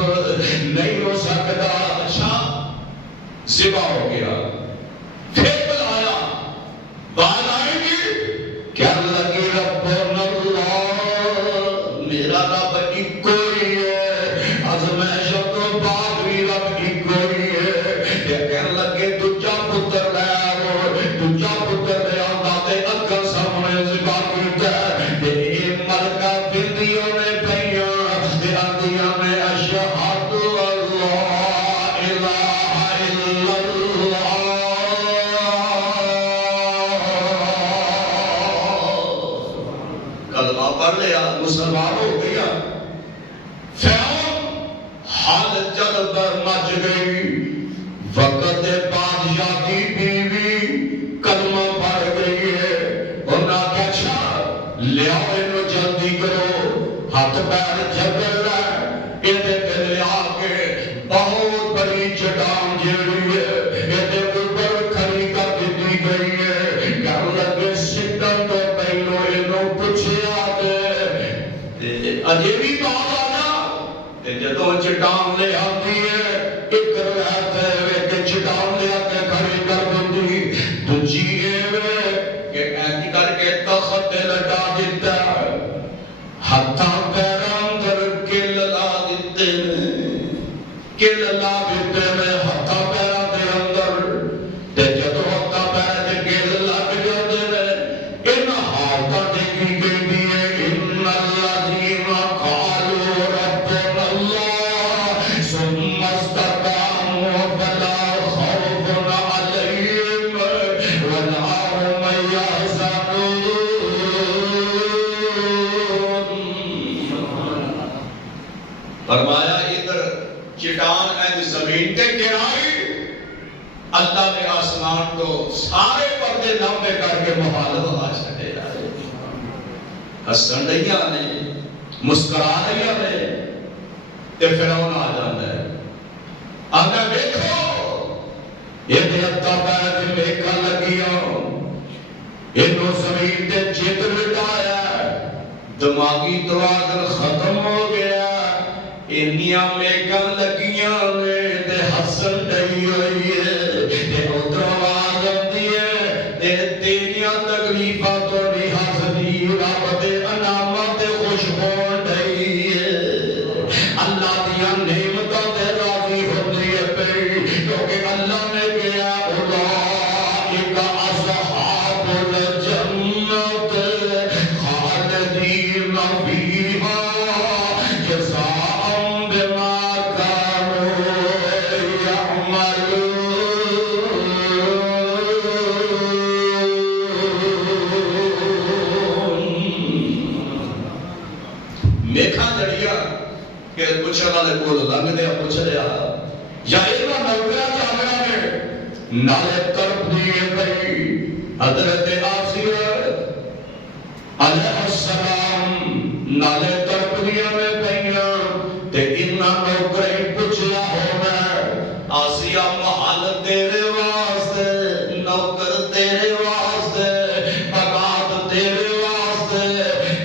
نہیں ہو سکتا. اچھا ذبح ہو گیا پھر بلایا بات آئے گی کہنے لگی رب اللہ میرا رب ایکو ہی ہے. ازمائش تو بعد بھی رب ایکو ہی ہے. کہنے لگے دجا پتر لے آو دجا پتر لے آندا تے اکھاں سامنے ذبح کیتا تے اے ملکہ پھردیاں نے پئیاں تے آندیاں نے اشہد اللہ الہ الا اللہ. کلمہ پڑھ لیا مسلمان ہو گیا. فرعون حالت جلد مچ گئی. وقت بادشاہ کی بیوی کلمہ پڑھ گئی ہے. انہاں نے اچھا لیاؤ انہوں جلدی کرو ہاتھ پیر جھگڑ لے یہ تے لیا کے بہت بڑی چٹان جیڑی ہے یہ اوپر کھڑی کر دی گئی ہے. کہنے لگے سکن تو پہلو انہوں پوچھیا تے اجے بھی بات آنا جدوں چٹان لے آتی ہے ایک روایت ہے کہ چٹان لے آ کے کھڑی کر دی. دوجی کہ ایسی کر کے تخت لٹا دیتا ہتھاں پیراں اندر کل لا دیتے کل لا دیتے میں ہتھاں پیراں دے اندر تے جدوں ہتھاں پیر دے کل لگ جاندے نے انہاں ہاتھاں دے کی کہندی ہے ان الذین قالوا ربنا اللہ ثم استقاموا فلا خوف علیہم ولا هم يحزنون. فرمایا ادھر چٹان اینج زمین تے گرائی اللہ نے آسمان تو سارے پردے لمبے کر کے محال بنا چھڑے جائے. ہسن ڈیاں نے مسکرا ڈیاں نے تے فرعون آ جاندا ہے آندا دیکھو یہ تے ہتھاں پیر تے میکھاں لگی زمین تے جت لٹایا دماغی توازن ختم ہو گیا انیاں میگاں لگیاں نے تے حسن ڈئی ہوئی ہے تے ادھر آواز آتی ہے تے تیریاں تکلیفاں تو نہیں ہسدی رب دے انعامات تے خوش ہون ڈئی ہے اللہ دیاں نعمتاں تے راضی ہوندی ہے پئی کیونکہ اللہ نے کہا اولئک اصحاب الجنت خالدین فیہا جزاء بما كانوا يعملون میکھا جڑیا کہ پوچھنے والے کو لنگ دیا پوچھ لیا یا اینا نوکرہ چاہنا میں نالے طرف دیئے پئی حضرت آسیہ علیہ السلام نالے طرف دیئے میں پئیاں تے انہا نوکرہ پوچھیا ہونا آسیہ محل تیرے واسطے نوکر تیرے واسطے بغات تیرے واسطے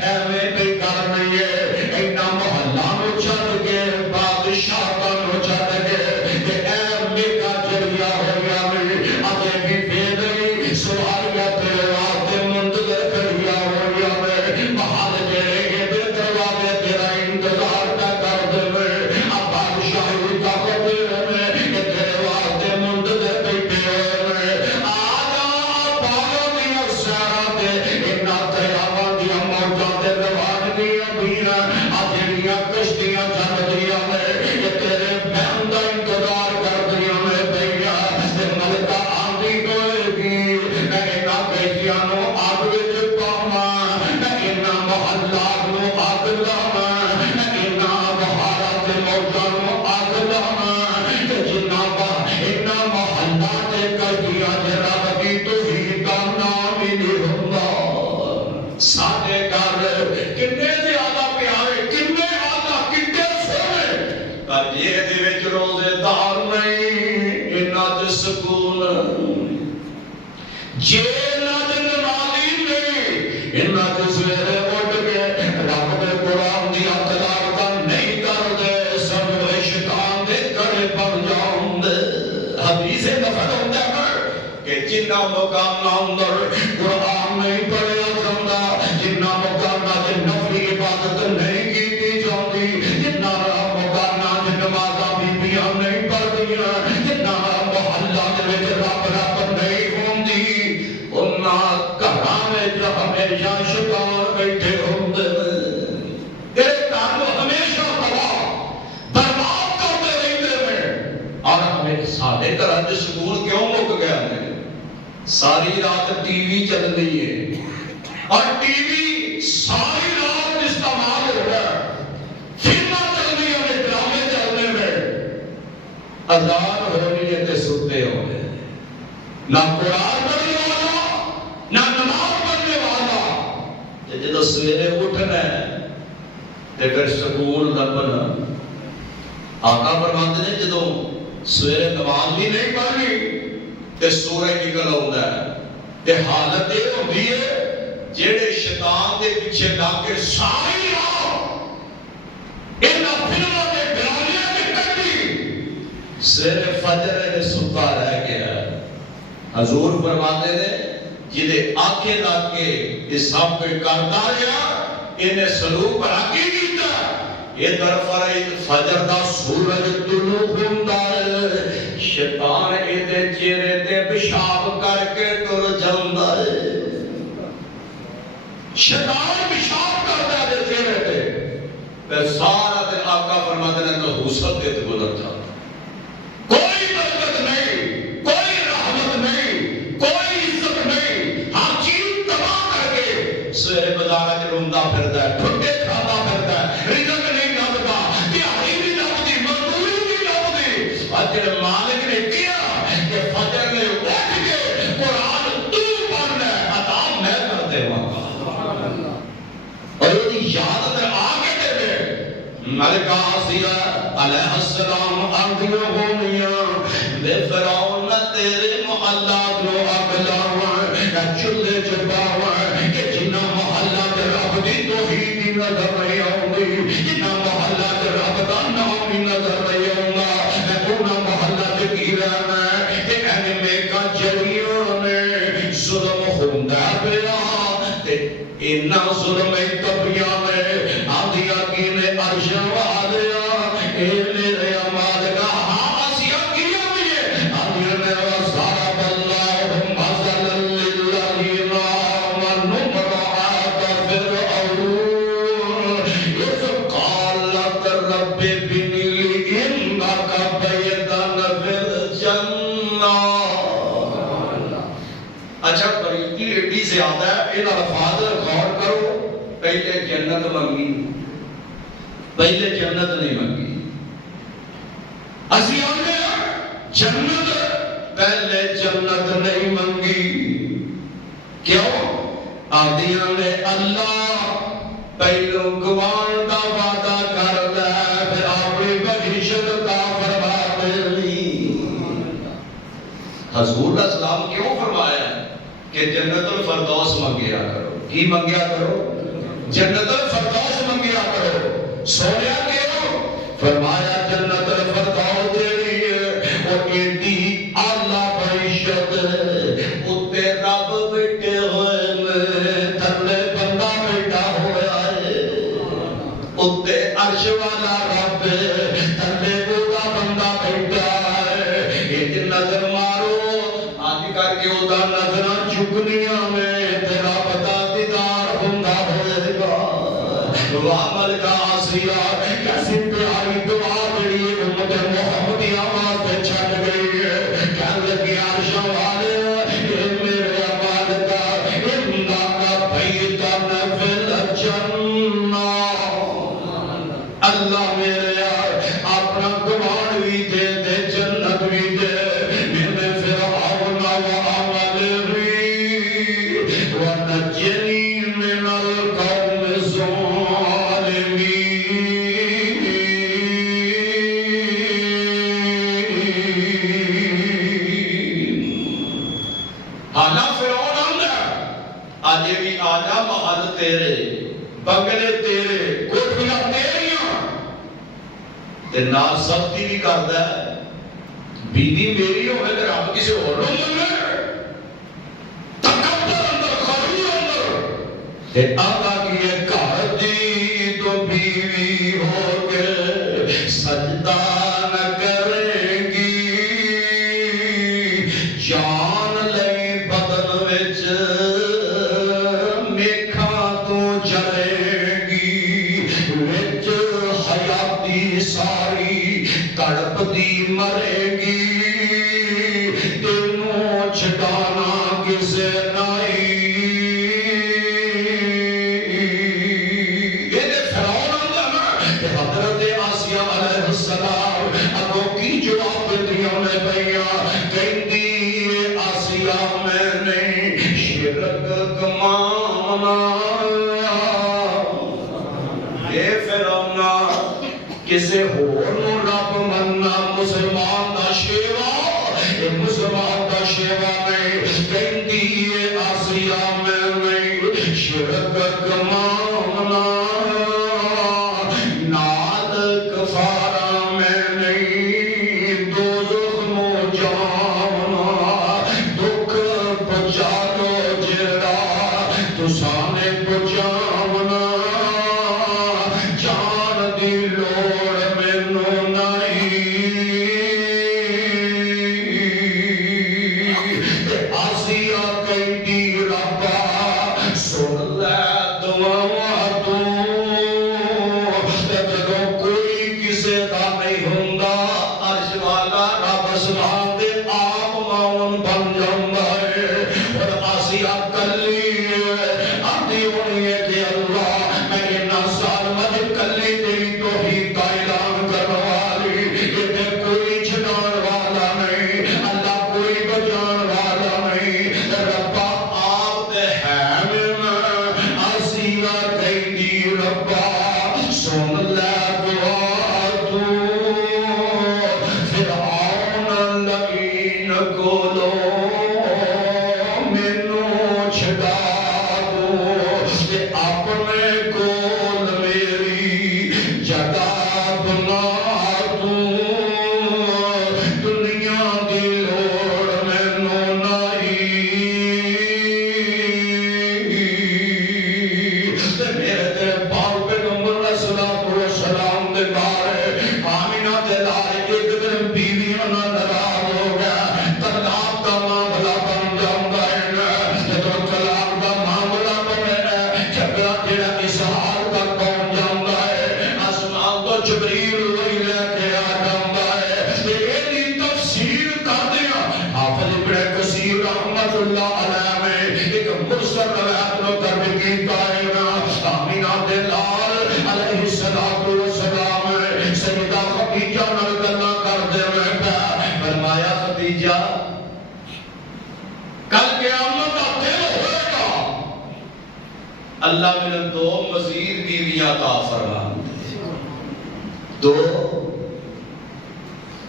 ایویں بھی کرنی ہے اینا محلہ نو چھڑ کے بادشاہ کا نو چھڑ کے کہ اے میکا جڑیا ہو گیا میں اگے بھی پیدری سواریا تیرے واسطے منتظر کھڑیا ہو گیا میں محل تیرے کے دے دروازے تیرا انتظار کا کر دے میں اب بادشاہی کا قدر میں کہ تیرے واسطے منتظر بیٹھے ہوئے میں آجا پاگا دیا سیرہ دے انہا تیاوہ دیا موجہ دے روان دیا دیا آجڑیاں کشتیاں جھڑ دیا میں کہ تیرے بہن دا انتظار کر دیا میں بھئیا تے ملکہ آندھی کوئے گی میں انہا کشتیاں نو آگ وچ پاواں میں انہا محلات نو آگ لاواں میں انہا بہارات موجہ نو آگ لاواں کہ جنہا با انہا محلات کشتیاں جرا بکی توحید کا نام ہی نہیں ہوگا ساڑھے کر کنے زیادہ پیارے کنے آدھا کنے سونے پر یہ دے وچ روزے دار نہیں انہا دے سکون جینا دے نمازی نہیں انہا دے سویرے اٹھ کے رب دے قرآن دیا تلاوتاں نہیں کر دے سب شیطان دے کرے پر جاؤں دے حدیث نفر ہوتا ہے کہ جنہ مقامنا اندر قرآن نہیں پڑھیا جاندہ جنہ مقامنا جن نفلی عبادت نہیں کیتی جاندی جنہ مقامنا جن نمازہ بیبیاں نہیں پڑھ دیا جنہ محلہ دے وچ رب رب نہیں ہوندی انہاں گھراں وچ ہمیشہ شیطان بیٹھے ہوندے تیرے کام ہمیشہ تباہ برباد کرتے رہتے ہیں اور ہمیں ساڑھے طرح دے سکون کیوں مک گیا ہے ساری رات ٹی وی چل رہی ہے اور ٹی وی ساری رات استعمال ہو رہا ہے فلمیں چل رہی ہیں ڈرامے چلنے میں اذان ہو رہی ہے تے ستے ہو رہے ہیں نہ قرآن پڑھنے والا نہ نماز پڑھنے والا جدو سویرے اٹھنا ہے تے پھر سکون لبنا آقا فرماتے ہیں جدو سویرے نماز بھی نہیں پڑھنی تے سورج نکل آتا ہے تے حالت یہ ہوتی ہے جیڑے شیطان دے پیچھے لگ کے ساری رات انہاں فلموں دے ڈرامے دی کٹی سویرے فجر ہے ستا رہ گیا حضور فرماتے ہیں جدے آنکھیں لگ کے اس سب پہ کرتا رہا انہیں سلوک پر آگے کیتا یہ طرف فجر دا سورج طلوع ہوندا ہے شیطان ایدے چہرے تے پیشاب کر کے ٹر جاندا ہے شیطان پیشاب کرتا ہے چہرے تے پھر سارا دن آقا فرماتے ہیں نحوست دے تے گزر جاتا کوئی برکت نہیں کوئی رحمت نہیں کوئی عزت نہیں ہر چیز تباہ کر کے سویرے بازار وچ روندا پھردا ہے ٹھڈے کھاتا پھردا ہے رزق نہیں لبدا دیہاڑی نہیں لبدی مزدوری نہیں لبدی اجر مالک نے کیا کہ فجر نے اٹھ کے قرآن تو پڑھنا ہے عطا میں کر دے واں اور یہ یاد تے آگے دے دے ملکہ آسیہ علیہ السلام آندیاں ہونیاں بے فرعون تیرے محلات نو اگلاواں چلے چباواں نظر نہیں آؤں گی جنہ محلہ تے رب دا نام بھی نظر نہیں آؤں گا میں انہاں محلہ تے کی رہنا ہے تے اینمے کا جریوں نے ظلم ہوندا پیا تے انہاں ظلم تبیاں نے آدھیا کی نے عرش والیا اے میرے اماد کا ہاسیا کیا بھی آدھیا نے وصاب اللہ مثلا للذین آمنوا امرأۃ فرعون اذ قالت رب ابن لی عندک بیتا فی الجنہ. اچھا طریقی ایڈی زیادہ ہے ان الفاظ غور کرو. پہلے جنت منگی پہلے جنت نہیں منگی اسی آنے جنت پہلے جنت نہیں منگی کیوں آدھیاں نے اللہ پہلو گوان دا وعدہ کر دے پھر اپنی بخشش دا فرما دے. حضور علیہ السلام کیوں فرمایا کہ جنت الفردوس منگیا کرو. کی منگیا کرو؟ جنت الفردوس منگیا کرو. سونیا کیوں فرمایا جنت الفردوس جیڑی ہے وہ ایڈی اعلیٰ معیشت اتے رب بیٹھے ہوئے نے تھلے بندہ بیٹھا ہوا ہے اتے عرش والا رب تھلے بولا بندہ بیٹھا ہے. ایک نظر مارو آج کر کے ادا نظر چکنیاں میں تیرا بتا دیدار ہوندا ہوئے گا. وعمل کا آسیہ کیسی پیاری دعا جڑی امت محمدی آواز پہ چھٹ گئی ہے. کہنے لگی عرش والے اے میرے عمال کا امنا کا بیتن فی الجنہ. اللہ میرے اپنا گوان بھی دے دے جنت بھی دے من فرعون وعملہ ونجنی من القوم الظالمین. آجا فرعون آندا آجے بھی آجا محل تیرے بنگلے تیرے کوٹھیاں تیریاں تے نال سختی بھی کردا ہے. بیوی میری ہوئے تے رب کسی اور نوں منگے تکبر اندر خرو اندر تے آقا کی ایک گھر دی تو بیوی ہو کے سجدہ نہ کرے گی جان لئی بدن وچ میکھاں تو جلے گی وچ حیاتی ساری تڑپ دی مرے گی تینوں چھڈانا کسے نہیں. یہ فرعون آندا نا کہ حضرت آسیہ علیہ السلام اگوں کی جواب دیاں میں پئیاں کہندی آسیہ میں نے شرک کمانا. اے فرعون کسے ہور نوں رب مننا مسلمان دا شیوا اے مسلمان دا شیوا نہیں. کہندی آسیہ میں نے شرک کمانا نال کفارہ میں نہیں دوزخ نو جانا. دکھ پہنچا دو جڑا تسانے پہنچاونا جان دی لوڑ مینوں نہیں. تے آسیہ کہندی ربا سن لے دعاواں تو تے جدوں کوئی کسے دا نہیں ہوندا عرش والا رب سبحان دے آپ معاون بن جاندا ہے. اور آسیہ کلی آندی ہونی ہے کہ اللہ میں انہاں سال مجھے کلی تیری توحید کا اعلان کرنے والی یہ تے کوئی چھڈان والا نہیں اللہ کوئی بچان والا نہیں. ربا آپ دے ہے میں آسیہ کہندی ربا سن لے دعا تو فرعون لعین کولو دا معاملہ بن جاتا ہے، جدوں طلاق دا معاملہ بنے جھگڑا جڑا اسحاق تک پہنچ جاتا ہے، آسمان تو جبریل وہی لے کے آ جاتا ہے تے ایدی تفسیر کردے ہیں حافظ ابن کثیر رحمت اللہ علیہ میں ایک مرسل روایت نو درج کیتا ہے آمینہ دے لال علیہ السلام سیدہ خدیجہ نال گلاں کردے ہوئے فرمایا خدیجہ کل قیامت کا دن ہوئے گا اللہ میرے دو مزید بیویاں عطا فرما دو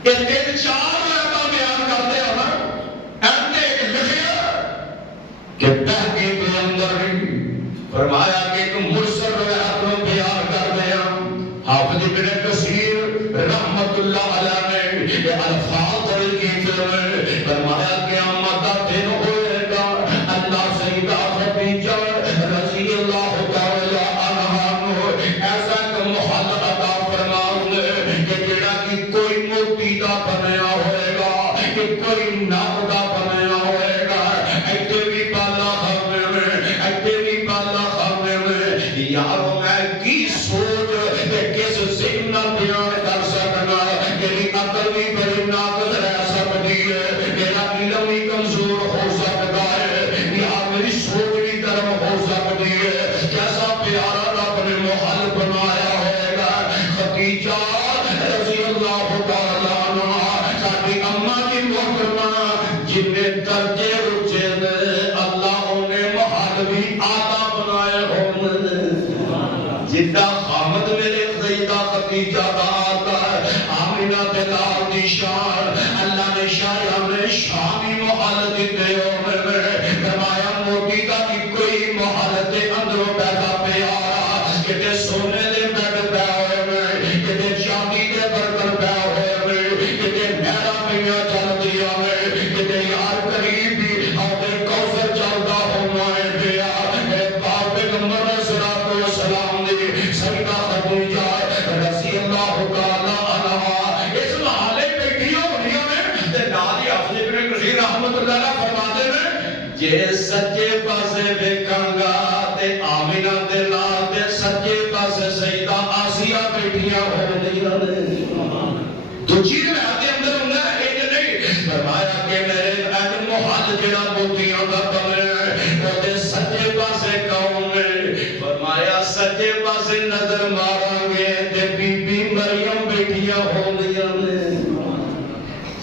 ایک چار لڑکا بیان کرتے ہیں ایسے ایک لکھیا کہ تحقیق کے اندر فرمایا کہ ایک مرسل روایت میں بیان کرتے ہیں حافظ ابن کثیر رحمت اللہ علیہ نے یہ الفاظ کیتے ہیں فرمایا قیامت کا دن ہوئے گا اللہ سیدہ خدیجہ رضی اللہ تعالی عنہا کو ایسا ایک محل عطا فرمائیں گے کہ جڑا کہ کوئی موتی دا بنیا ہوئے گا کہ کوئی ناک دا بنیا ہوئے گا ایتے بھی بالا خانے میں ایتے بھی بالا خانے میں یارو میں کی سوچ کہ کس ذہن نہ بیان کر سکنا میری عقل بھی بڑی ناقص رہ سکتی ہے میرا علم بھی کمزور ہو سکتا ہے یا میری سوچ بھی درم ہو سکتی ہے کیسا پیارا رب نے محل بنایا ہوئے گا خدیجہ رضی اللہ تعالیٰ عنہ ساڑھی اماں کی محترمہ جن نے درجے رچے دے اللہ انہیں محل بھی آتا بنائے ہوں جدہ خامد میرے سیدہ خدیجہ کا آتا ہے آمینہ دلال دی شان اللہ نے شاہ ہمیں شامی محل دیتے ہوئے فرمایا موٹی کا کی کوئی محل دے اندروں پیدا پیارا کتے سونے دے بیڈ پہ ہوئے کتے چاندی دے برکر پہ ہوئے کتے میرا میاں چل دیا کتے یار قریبی اور کوثر چلتا ہوئے پیا میرے باپ پیغمبر صلاۃ والسلام دی سیدہ خدیجہ رضی اللہ تعالی عنہا اس محلے بیٹھی ہوئی میں تے نال ہی حافظ ابن کثیر رحمت اللہ علیہ فرماتے ہیں جے سچے پاسے ویکھاں گا تے آمینہ دے نال تے سچے پاسے سیدہ آسیہ بیٹھیاں ہوندیاں نے دوجی روایت دے اندر ہوندا ہے اے نہیں فرمایا کہ میرے اج محل جڑا موتیاں دا بنے او دے سچے پاسے کون ہے فرمایا سچے پاسے نظر ماراں گے تے بی بی مریم بیٹھیاں ہوندیاں نے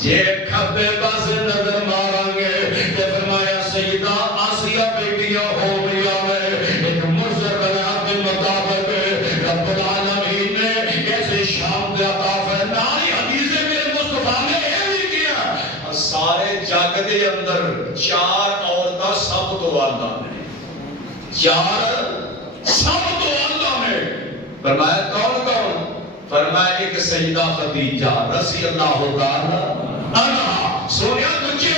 جے کھبے پاسے نظر ماراں گے تے فرمایا سیدہ آسیہ بیٹیاں ہوندیاں نے ایک مرسل روایت کے مطابق رب العالمین نے ایسے شام دے عطا فرمائی حدیث میرے مصطفیٰ نے یہ بھی کیا سارے جگ دے اندر چار عورتاں سب تو آلہ نے چار سب تو آلہ نے فرمایا کون کون فرمایا ایک سیدہ خدیجہ رضی اللہ تعالی عنہا سونیا تجھے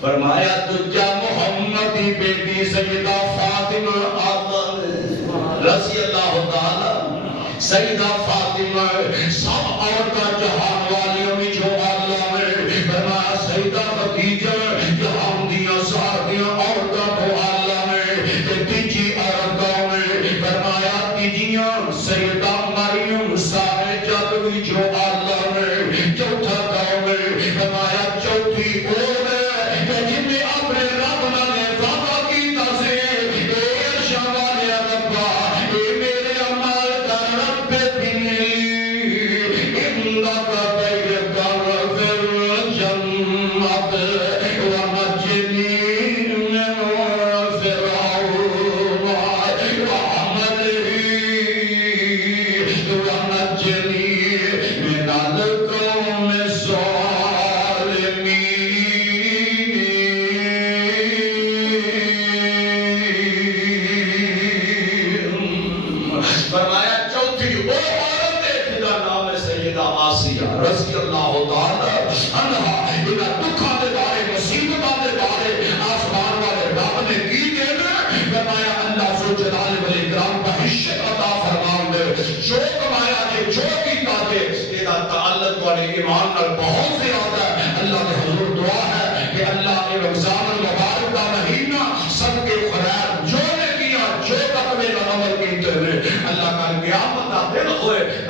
فرمایا تجھا محمد کی بیٹی سیدہ فاطمہ رضی اللہ تعالی سیدہ فاطمہ سب عورتاں جہان والیوں میں جو اللہ میں فرمایا سیدہ خدیجہ جہان دیا ساردیاں عورتاں کو اللہ میں تیجی عورتوں میں فرمایا تیجیاں سیدہ مریم سارے جگ بھی جو اللہ میں چوتھا قوم میں فرمایا چوتھی اور ہے جن نے اپنے رب نے وعدہ کیتا سے اے عرشاں والے ربا اے میرے اعمال کا رب بنلی انک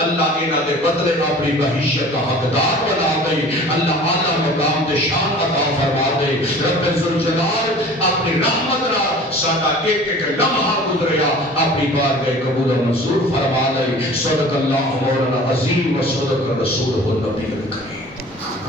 اللہ انہاں دے بدلے اپنی بہشت کا حقدار بنا دے اللہ اعلیٰ مقام دے شان عطا فرما دے رب ذوالجلال اپنی رحمت را ساڈا ایک ایک لمحہ گزریا اپنی بارگاہ قبول و منظور فرما لے صدق اللہ مولانا عظیم و صدق رسولہ النبی الکریم